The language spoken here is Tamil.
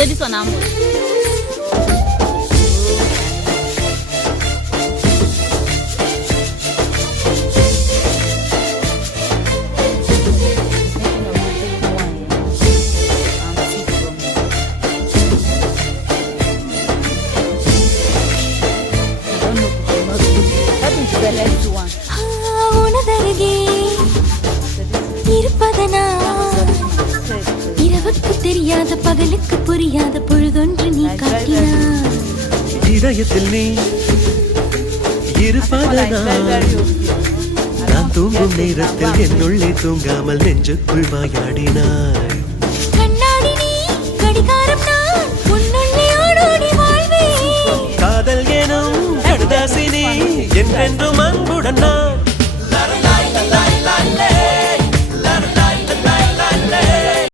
C'est dit son amour. இரவுக்கு தெரியாத பகலுக்கு புரியாத பொழுதொன்று நீ காட்டினாய். இதயத்தில் நீ இருப்பதனால் நான் தூங்கும் நேரத்தில் என்னுள்ளே தூங்காமல் நெஞ்சுக்குள் வாயாடினாய். கண்ணாடி நீ கடிகாரம் நான் உன்னுள்ளே ஓடோடி வாழ்வே. காதல் எனும் கடுதாசி நீ என்றென்றும்